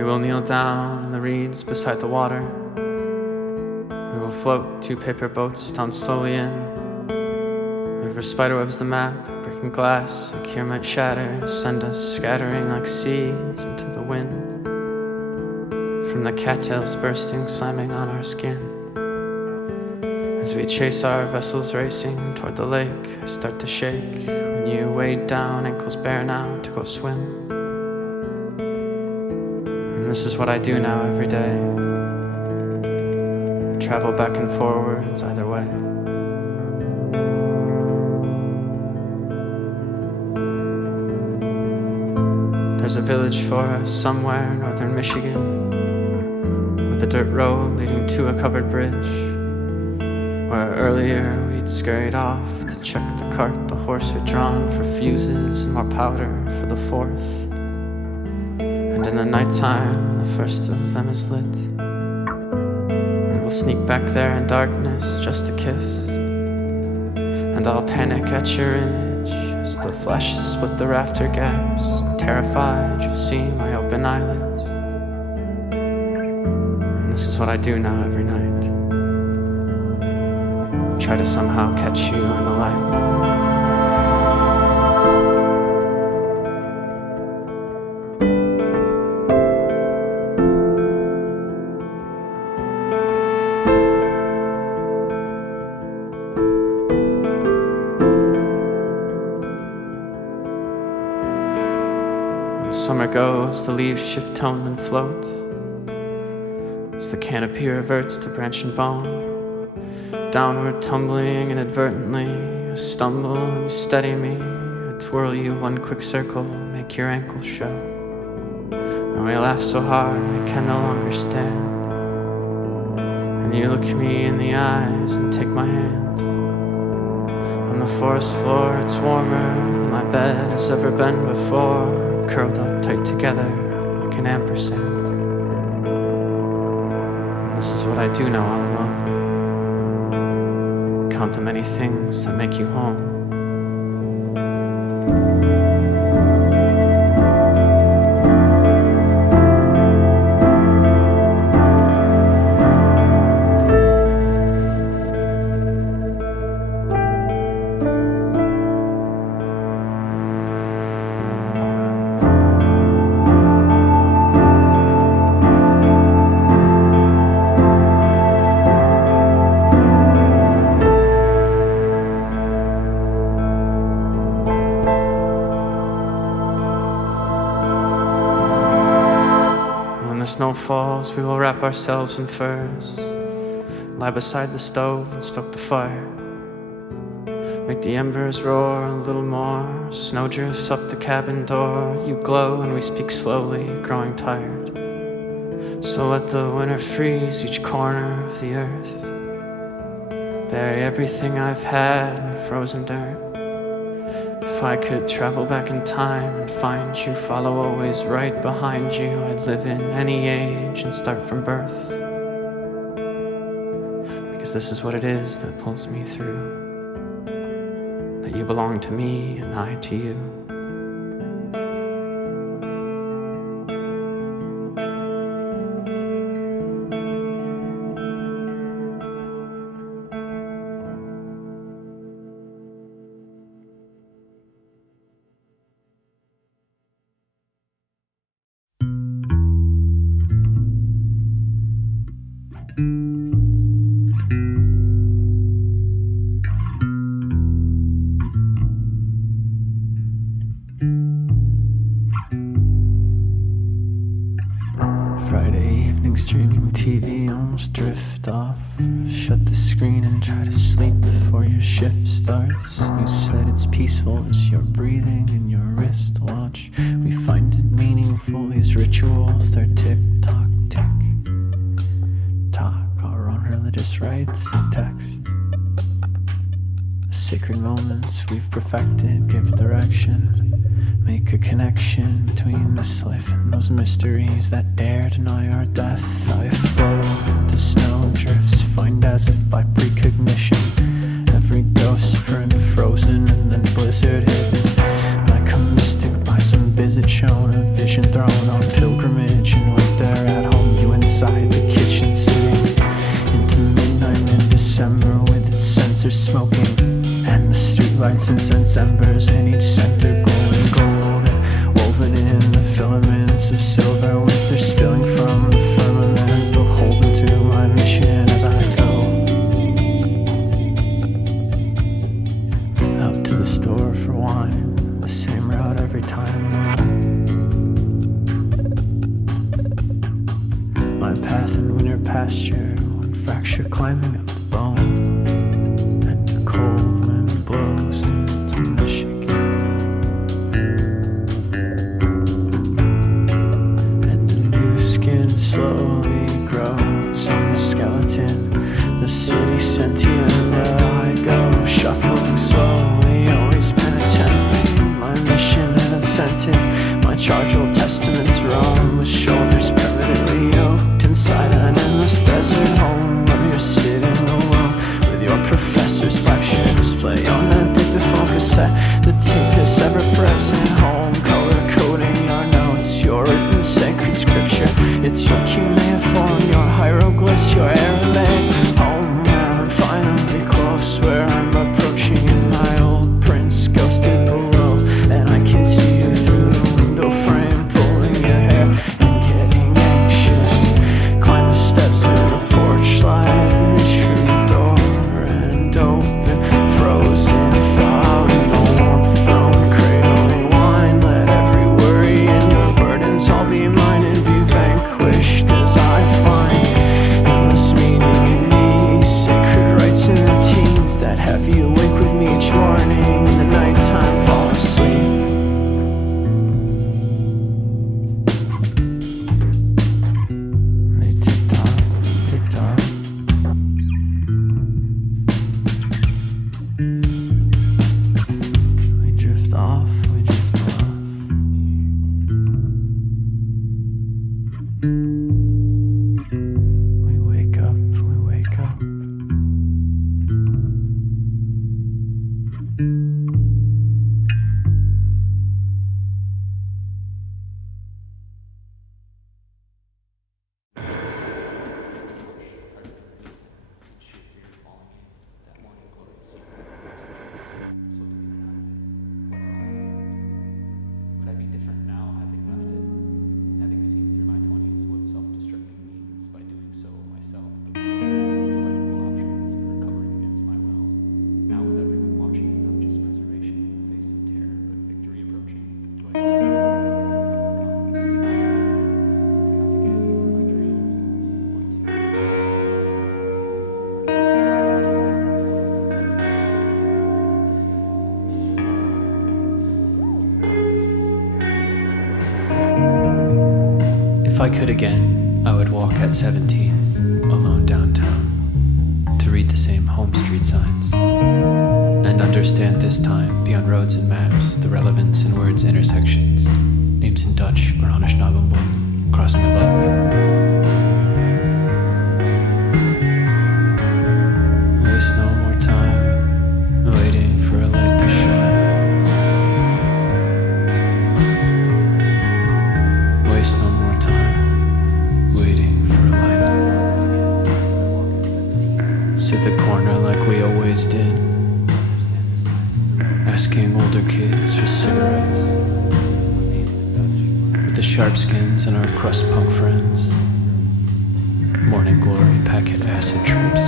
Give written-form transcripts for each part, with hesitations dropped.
We will kneel down in the reeds beside the water. We will float 2 paper boats down slowly in. The river spiderwebs the map, breaking glass like here might shatter, send us scattering like seeds into the wind. From the cattails bursting, slamming on our skin. As we chase our vessels racing toward the lake, I start to shake when you wade down, ankles bare now, to go swim. And this is what I do now every day. I travel back and forwards either way. There's a village for us somewhere in northern Michigan, with a dirt road leading to a covered bridge, where earlier we'd scurried off to check the cart the horse had drawn for fuses and more powder for the 4th. And in the nighttime, when the first of them is lit, we will sneak back there in darkness just to kiss. And I'll panic at your image as the flashes split the rafter gaps. Terrified, you'll see my open eyelids. And this is what I do now every night. Try to somehow catch you in the light. When summer goes, the leaves shift tone and float, as the canopy reverts to branch and bone. Downward tumbling inadvertently, I stumble and you steady me. I twirl you one quick circle, make your ankles show. And we laugh so hard we can no longer stand. And you look me in the eyes and take my hands. On the forest floor it's warmer than my bed has ever been before, curled up tight together like an ampersand. And this is what I do now all alone. Count the many things that make you home. Snow falls, we will wrap ourselves in furs, lie beside the stove and stoke the fire, make the embers roar a little more. Snow drifts up the cabin door, you glow and we speak slowly, growing tired. So let the winter freeze each corner of the earth, bury everything I've had in frozen dirt. If I could travel back in time and find you, follow always right behind you, I'd live in any age and start from birth. Because this is what it is that pulls me through, that you belong to me and I to you. Streaming TV, almost drift off. Shut the screen and try to sleep before your shift starts. You said it's peaceful as you're breathing in your wristwatch. We find it meaningful, these rituals, they're tick-tock, tick-tock. Our own religious rites and text. The sacred moments we've perfected give direction. Make a connection between this life and those mysteries that dare deny our death. I float to snow drifts, find as if by precognition every ghost sprint frozen and then blizzard hidden. Like a mystic by some visit shown, a vision thrown on pilgrimage in winter. incense embers in each center, glowing gold, and woven in the filaments of silver, with their spilling from the firmament, beholden to my mission as I go out to the store for wine, the same route every time. My path in winter pasture, one fracture climbing up the bone, and the cold wind blows into Michigan, and a new skin slowly grows on the skeleton, the city sentient where I go, shuffling slowly, always penitently, my mission and incentive, my charge old testament to Rome, with shoulders permanently yoked inside an endless desert home, where you're sitting alone with your professor's lectures play on that dictaphone cassette, the tape is ever present home, color coding your notes, your written sacred scripture, it's your cuneiform, your hieroglyphs, your Aramaic home, where I'm finally close, where I'm approaching in my old prince ghosted below, and I can see you through the window frame, pulling your hair and getting anxious, climb the steps of the porch light, reach through the door and open, frozen thought in the warmth thrown, cradling wine, let every worry and your burdens all be mine and be vanquished as I find endless meaning in these sacred rites and routines that have you awake with me each morning in the nighttime, fall asleep. They tick-tock, tick-tock. We drift off, we drift off. We wake up, we wake up. Would I be different now, having left it? Having seen through my 20s what self-destructing means by doing so myself, but despite all options and recovering against my will. Now with everyone watching, not just preservation in the face of terror, but victory approaching, do I see it? I got to get even my dreams. If I could again, I would walk at 17, alone downtown, to read the same home street signs, and understand this time, beyond roads and maps, the relevance in words' intersections, names in Dutch or Anishinaabe, crossing above. Waste no more time, waiting for a light to shine. Waste no more time, waiting for a light. Sit the corner like we always did, asking older kids for cigarettes, with the sharpskins and our crust punk friends, morning glory packet acid trips.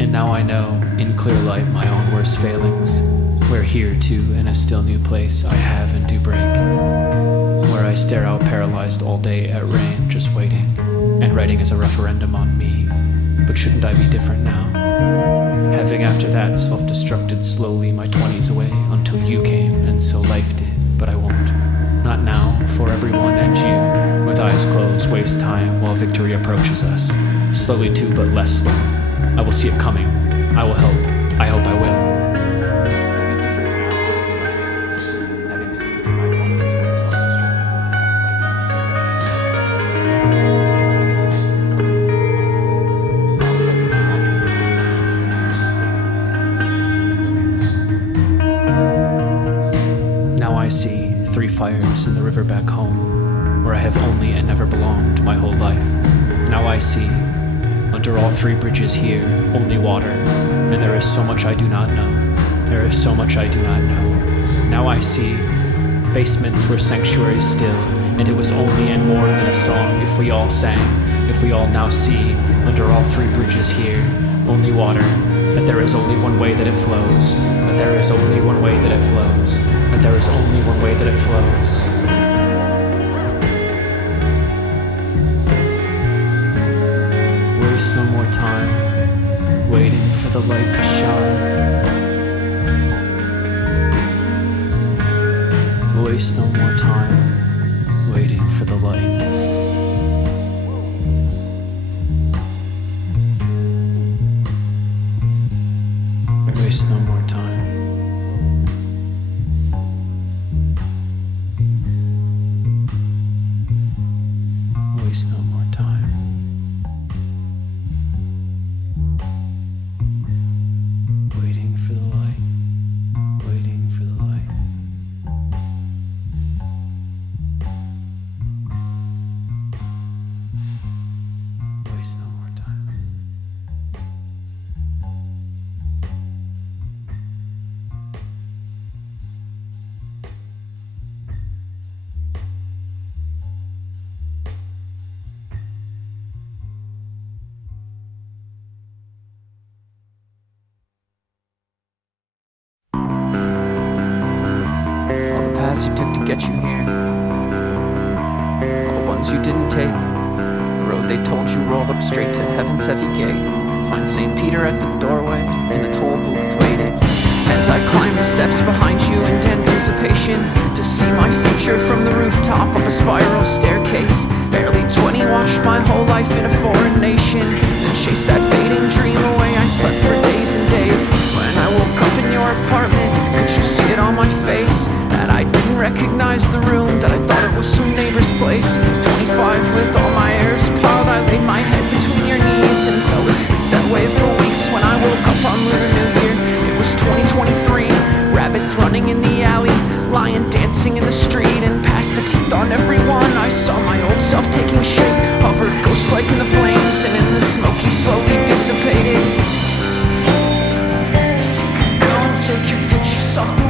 And now I know, in clear light, my own worst failings, where here too, in a still new place, I have and do break, where I stare out paralyzed all day at rain, just waiting, and writing is a referendum on me. But shouldn't I be different now? Having after that self-destructed slowly my 20s away until you came, and so life did, but I won't. Not now, for everyone and you, with eyes closed, waste time while victory approaches us. Slowly too, but less slow. I will see it coming. I will help. I hope I will. Having seen through my 20s what self-destructing Now I see 3 fires in the river back home, where I have only and never belonged my whole life. Now I see, under all 3 bridges here, only water, and there is so much I do not know, There is so much I do not know. Now I see basements were sanctuaries still, and it was only and more than a song if we all sang, if we all now see, under all three bridges here, only water, that there is only one way that it flows, that there is only one way that it flows, that there is only one way that it flows. Waste no more time, waiting for the light to shine. Waste no more time, waiting for the light. Waste no more time. Waste no more time. Waiting for the light. Waiting for the light. Waste no more time. All the paths you took to get you here, all the ones you didn't take, the road they told you rolled up straight to heaven's heavy gate. Find St. Peter at the doorway, in a toll booth waiting. And I climb the steps behind you in anticipation to see my future from the rooftop of a spiral staircase. Barely 20, watched my whole life in a foreign nation, then chased that fading dream away. I slept for days and days. When I woke up in your apartment, could you see it on my face? That I didn't recognize the room, that I thought it was some neighbor's place. 25 with all my airs piled, I laid my head between your knees and fell asleep that way for weeks. When I woke up on Lunar New Year, it was 2023. Rabbits running in the alley, lion dancing in the street, and past the teeth on everyone. I saw my old self taking shape, hovered ghost-like in the flames, and in the smoke he slowly dissipated. If you could go and take your picture soft.